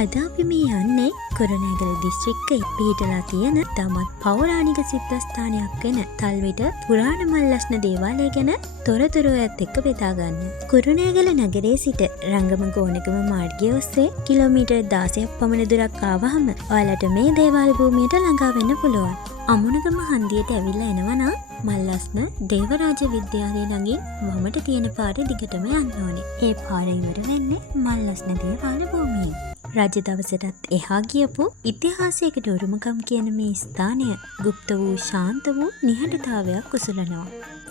අද අපි මේ යන්නේ කුරුණෑගල දිස්ත්‍රික්කයේ පිහිටලා තියෙන තමත් පෞරාණික සිද්ධාස්ථානයක් වෙන තල්විට පුරාණ මල්ලස්න දේවාලය ගැන තොරතුරු ඔයත් එක්ක බෙදා ගන්න. කුරුණෑගල නගරයේ සිට රංගම ගෝනගම මාර්ගය ඔස්සේ කිලෝමීටර් 16ක් පමණ දුරක් ආවහම ඔයාලට මේ දේවාල භූමියට ළඟා වෙන්න පුළුවන්. අමුණගම හන්දියට ඇවිල්ලා එනවා නම් මල්ලස්න දේවරාජ විද්‍යාලය ළඟින් වමට තියෙන පාර දිගටම යන්න ඕනේ. ඒ පාර ඉවර වෙන්නේ මල්ලස්න දේවාල භූමියෙන්. රජ දවසටත් එහා ගියපු ඉතිහාසයකට උරුමකම් කියන මේ ස්ථානය ගුප්ත වූ ශාන්ත වූ නිහඬතාවයක් උසුලනවා.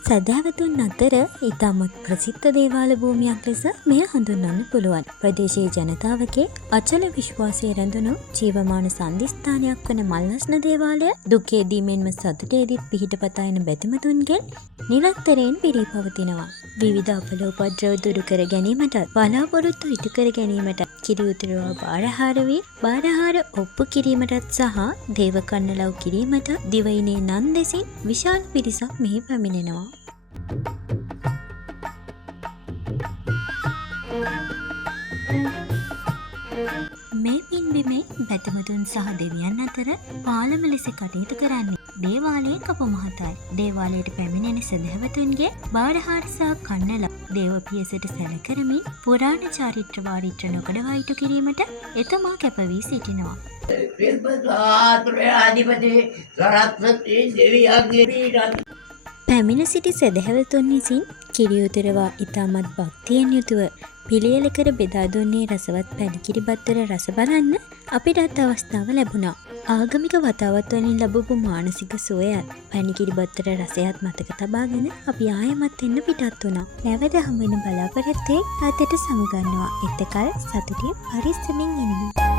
සැදැහැවතුන් අතර ඉතාමත් ප්‍රසිද්ධ දේවාල භූමියක් ලෙස මෙය හඳුන්වන්න පුළුවන්. ප්‍රදේශයේ ජනතාවගේ අචල විශ්වාසය රැඳුණු ජීවමාන සන්ධිස්ථානයක් වන මල්ලස්න දේවාලය දුකේදී මෙන්ම සතුටේදීත් පිහිටපතා එන බැතිමතුන්ගෙන් නිරන්තරයෙන් පිරී පවතිනවා. විවිධ අපලෝපද්‍රව දුරු කර ගැනීමටත් බලාපොරොත්තු ඉටු කර ගැනීමට කිරි උතුරුවා බාරහාර වී බාරහාර ඔප්පු කිරීමටත් සහ දේවකන්න ලව් කිරීමට දිවයිනේ නන් දෙසින් විශාල පිරිසක් මෙහි පැමිණෙනවා. මේ පින්බිමේ බැතිමතුන් සහ දෙවියන් අතර පාලම ලෙස කටයුතු කරන්නේ දේවාලයේ කපු මහතායි. දේවාලයට පැමිණෙන සදහැවතුන්ගේ බාරහාර සහ කන්නලා දේව පියසට සැලකරමින් පුරාණ චාරිත්‍ර වාරිත්‍ර නොකඩවා ඉටු කිරීමට එතුමා කැප වී සිටිනවා. පැමිණ සිටි සදහැවතුන් විසින් කිරි උතුරවා ඉතාමත් භක්තියෙන් යුතුව පිළියෙල කර බෙදා දුන්නේ රසවත් පැණිකිරිබත්තර රස බලන්න අපිටත් අවස්ථාව ලැබුණා. ආගමික වතාවත් වලින් ලැබපු මානසික සුවයත් පැණිකිරිබත්තර රසයත් මතක තබාගෙන අපි ආයෙමත් එන්න පිටත් වුණා. නැවත හමු වෙන බලාපොරොත්තුෙන් අදට සමුගන්නවා. එතකල් සතුටින් පරිස්සමින් ඉන්න.